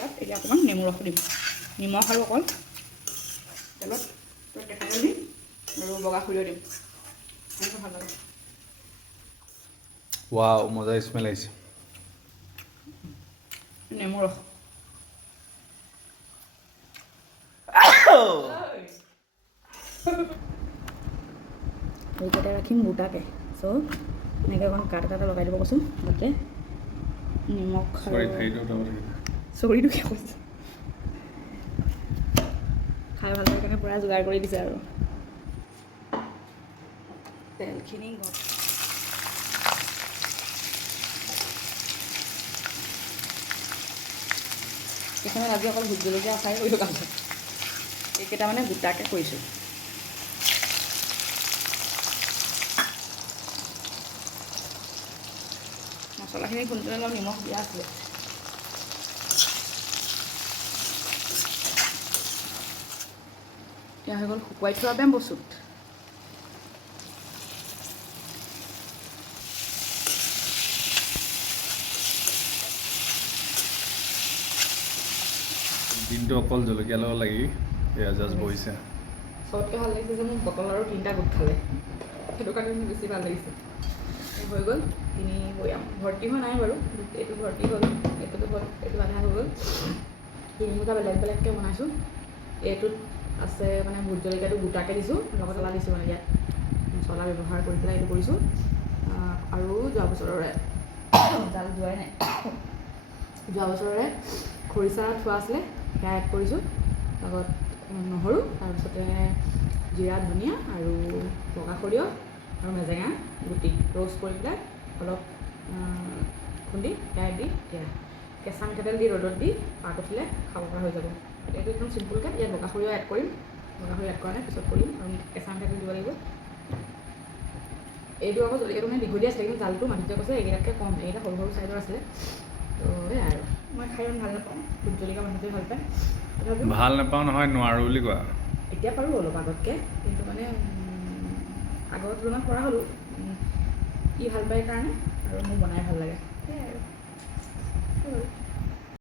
ইয়াত এতিয়া অকণমান নেমু ৰস দিম নিমখ আৰু অকল তেলত কেঁচা দিম আৰু বগা সৰিয়হ দিম এনেকৈ ভাল লাগে ৱাও মজা স্মেল আহিছে নেমু ৰস এইকেইটা ৰাখিম গোটাকৈ চ' এনেকৈ অকণ কাট এটা লগাই দিব কৈছোঁ যাতে নিমখ চৰিটো কি কৈছে খাই ভাল লাগে কাৰণে পূৰা যোগাৰ কৰি দিছে আৰু তেলখিনি কিছুমান আজি অকল ভোট জলকীয়া আচাৰ কৰি থকা হৈছে এইকেইটা মানে গোটাকৈ কৰিছোঁ মছলাখিনি খুন্দোতে অলপ নিমখ দিয়া আছিলে এতিয়া হৈ গ'ল শুকুৱাই থোৱা বেম্বো চুট দিনটো অকল জলকীয়া লগত লাগি এয়া জাষ্ট বহিছে চবতকৈ ভাল লাগিছে যে মোক বটল আৰু 3টা গোট খালে সেইটো কাৰণে মোৰ বেছি ভাল লাগিছে হৈ গ'ল 3 বৈয়াম ভৰ্তি হোৱা নাই বাৰু এইটো ভৰ্তি হ'ল এইটো আধা হৈ গ'ল 3 মুঠা বেলেগ বেলেগকৈ বনাইছোঁ এইটোত আছে মানে ভোট জলকীয়াটো গোটাকৈ দিছোঁ লগত জ্বলা দিছোঁ মানে ইয়াত মছলা ব্যৱহাৰ কৰি পেলাই এইটো কৰিছোঁ আৰু যোৱা বছৰৰে জাল যোৱাই নাই যোৱা বছৰৰে খৰিচা থোৱা আছিলে সেয়া এড কৰিছোঁ লগত নহৰু তাৰপিছতে জিৰা ধনিয়া আৰু বগা সৰিয়হ আৰু মেজেঙা গুটি ৰ'ষ্ট কৰি পেলাই অলপ খুন্দি সেয়া দি দিয়া কেঁচা মিঠাতেল দি ৰ'দত দি পাত উঠিলে খাব পৰা হৈ যাব এইটো একদম চিম্পুলকৈ ইয়াত বগা সৰিয়হ এড কৰিম বগা সৰিয়হ এড কৰা নাই পিছত কৰিম আৰু কেঁচা মিঠাতেল দিব লাগিব এইটো আকৌ জলকীয়াটো মানে দীঘলীয়া আছিলে কিন্তু জালটো মানুহটোৱে কৈছে এইকেইটাতকৈ কম এইকেইটা সৰু সৰু চাইজৰ আছিলে তো সেয়াই আৰু মই খাই ইমান ভাল নাপাওঁ ভোট জলকীয়া মানুহটোৱে ভাল পায় ভাল নাপাওঁ নহয় নোৱাৰোঁ বুলি কোৱা এতিয়া পাৰোঁ অলপ আগতকৈ কিন্তু মানে আগৰ তুলনাত পৰা হ'লোঁ ই ভাল পায় কাৰণে আৰু মোৰ বনাই ভাল লাগে সেয়াই আৰু